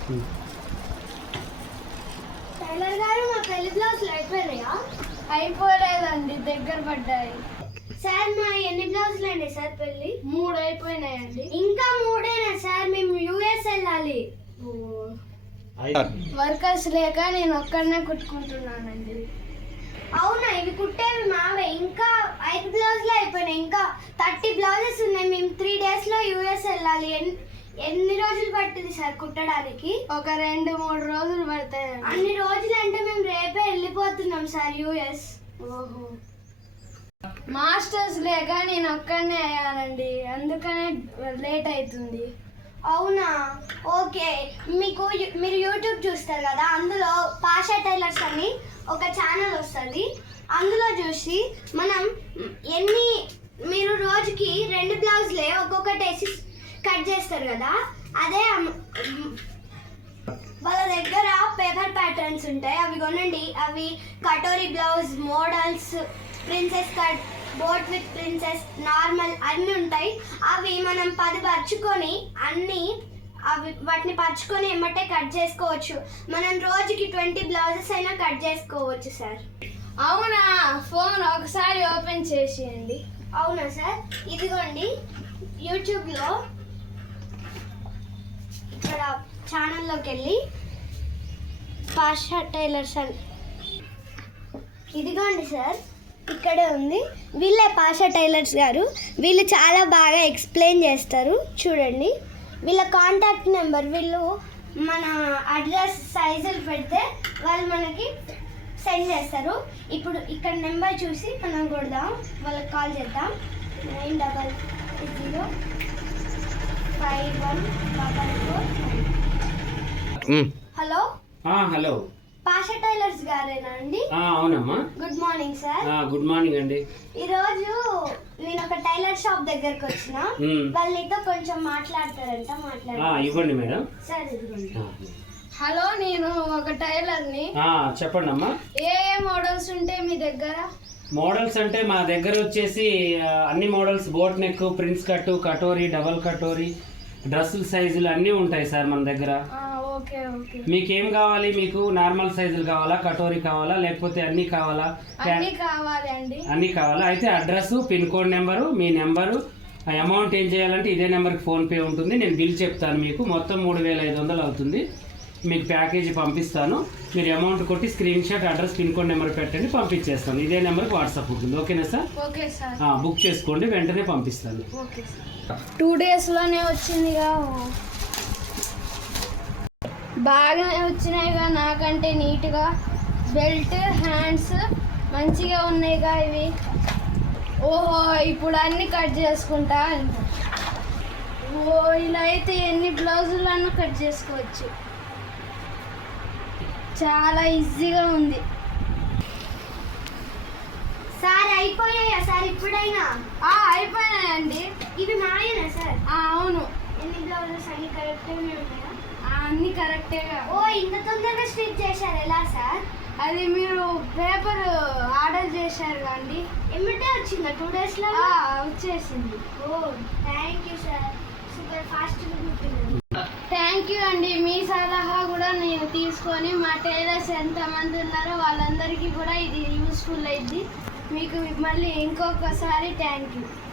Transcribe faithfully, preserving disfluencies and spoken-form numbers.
Tailor గారు మా పెళ్లి బ్లౌజులు అయిపోయినాయా? అయిపోలేదండి, దగ్గర పడ్డాయి. సార్ మా ఎన్ని బ్లౌజులు అయినాయి సార్ పెళ్లి? మూడు అయిపోయినాయండి. ఇంకా మూడేనా సార్? మేము యూఎస్ వెళ్ళాలి. వర్కర్స్ లేక నేను ఒక్కడనే కుట్టుకుంటున్నానండి. అవునా? ఇవి కుట్టేవి మావే. ఇంకా ఐదు బ్లౌజులు అయిపోయినాయి. ఇంకా థర్టీ బ్లౌజెస్ ఉన్నాయి. మేము త్రీ డేస్ లో యూఎస్ వెళ్ళాలి. ఎన్ని రోజులు పట్టింది సార్ కుట్టడానికి? ఒక రెండు మూడు రోజులు పడతాయి. అన్ని రోజులు అంటే మేము రేపే వెళ్ళిపోతున్నాం సార్ యూఎస్. ఓహో, మాస్టర్స్ లేక నేను ఒక్కడనే అయ్యానండి, అందుకనే లేట్ అవుతుంది. అవునా? ఓకే. మీకు మీరు యూట్యూబ్ చూస్తారు కదా, అందులో పాషా టైలర్స్ అని ఒక ఛానల్ వస్తుంది. అందులో చూసి మనం ఎన్ని మీరు రోజుకి రెండు బ్లౌజ్లే ఒక్కొక్కటి వేసి కట్ చేస్తారు కదా, అదే వాళ్ళ దగ్గర పేపర్ ప్యాటర్న్స్ ఉంటాయి, అవి కొనండి. అవి katori blouse, models, princess cut, boat with princess, normal అన్నీ ఉంటాయి. అవి మనం పది పరుచుకొని అన్నీ అవి వాటిని పరుచుకొని ఏమంటే కట్ చేసుకోవచ్చు. మనం రోజుకి ట్వంటీ బ్లౌజెస్ అయినా కట్ చేసుకోవచ్చు సార్. అవునా? ఫోన్ ఒకసారి ఓపెన్ చేసేయండి. అవునా సార్? ఇదిగోండి, యూట్యూబ్లో ఇక్కడ ఛానల్లోకి వెళ్ళి పాషా టైలర్స్ అని ఇదిగోండి సార్, ఇక్కడే ఉంది. వీళ్ళే పాషా టైలర్స్ గారు. వీళ్ళు చాలా బాగా ఎక్స్ప్లెయిన్ చేస్తారు. చూడండి వీళ్ళ కాంటాక్ట్ నెంబర్. వీళ్ళు మన అడ్రస్ సైజులు పెడితే వాళ్ళు మనకి సెండ్ చేస్తారు. ఇప్పుడు ఇక్కడ నెంబర్ చూసి మనం కొడదాం, వాళ్ళకి కాల్ చేద్దాం. Nine double zero five one double four. Hello hello, Pasha tailors గారేనా అండి? అవునమ్మా. Good morning sir. Good morning అండి. ఈ రోజు నేను ఒక టైలర్ షాప్ దగ్గరకు వచ్చిన, వాళ్ళు నీతో కొంచెం మాట్లాడతారంట. మాట్లాడారు. ఇవ్వండి మేడం. సార్ ఇదిగోండి. హలో, నేను ఒక టైలర్ని. చెప్పండి అమ్మా. ఏ ఏ మోడల్స్ ఉంటాయి మీ దగ్గర? మోడల్స్ అంటే మా దగ్గర వచ్చేసి అన్ని models, boat neck, prince cut, katori, double katori, డ్రెస్సుల సైజులు అన్నీ ఉంటాయి సార్ మన దగ్గర. Okay okay. మీకేం కావాలి? మీకు నార్మల్ సైజులు కావాలా, కటోరీ కావాలా, లేకపోతే అన్ని కావాలా? అన్ని కావాలి అండి. అన్ని కావాలా? అయితే అడ్రస్, పిన్ కోడ్ నెంబరు, మీ నెంబరు, అమౌంట్ ఏం చేయాలంటే ఇదే నెంబర్కి ఫోన్పే ఉంటుంది. నేను బిల్ చెప్తాను మీకు. మొత్తం మూడు వేల ఐదు వందలు అవుతుంది. మీకు ప్యాకేజీ పంపిస్తాను. మీరు అమౌంట్ కొట్టి screenshot, address, pin code number పెట్టండి, పంపించేస్తాను. ఇదే నెంబర్కి వాట్సాప్ ఉంటుంది. ఓకేనా సార్? Okay sir. బుక్ చేసుకోండి, వెంటనే పంపిస్తాను. Okay sir. టూ డేస్లోనే వచ్చిందిగా, బాగానే వచ్చినాయిగా. నాకంటే నీట్గా బెల్ట్, హ్యాండ్స్ మంచిగా ఉన్నాయిగా ఇవి. ఓహో, ఇప్పుడు అన్నీ కట్ చేసుకుంటా. ఓ, ఇలా అయితే ఎన్ని బ్లౌజులన్నా కట్ చేసుకోవచ్చు. చాలా ఈజీగా ఉంది సార్. అయిపోయాయా సార్ ఇప్పుడైనా? అయిపోయినాయండి. ఇవి మాయేనా సార్? అవును. ఎన్ని బ్లౌజెస్ అన్ని కరెక్ట్గానే ఉన్నాయా? అన్ని కరెక్టేగా. ఓ, ఇంత తొందరగా స్టిచ్ చేశారు. ఎలా సార్? అది మీరు పేపర్ ఆర్డర్ చేశారు అండి, ఎమ్మటే వచ్చిందా? టూ డేస్లో వచ్చేసింది. ఓ, థ్యాంక్ యూ సార్. సూపర్ ఫాస్ట్గా కుట్టింది. థ్యాంక్ యూ అండి. మీ సలహా కూడా నేను తీసుకొని మా టైలర్స్ ఎంతమంది ఉన్నారో వాళ్ళందరికీ కూడా ఇది యూస్ఫుల్ అయింది. మీకు మళ్ళీ ఇంకొకసారి థ్యాంక్ యూ.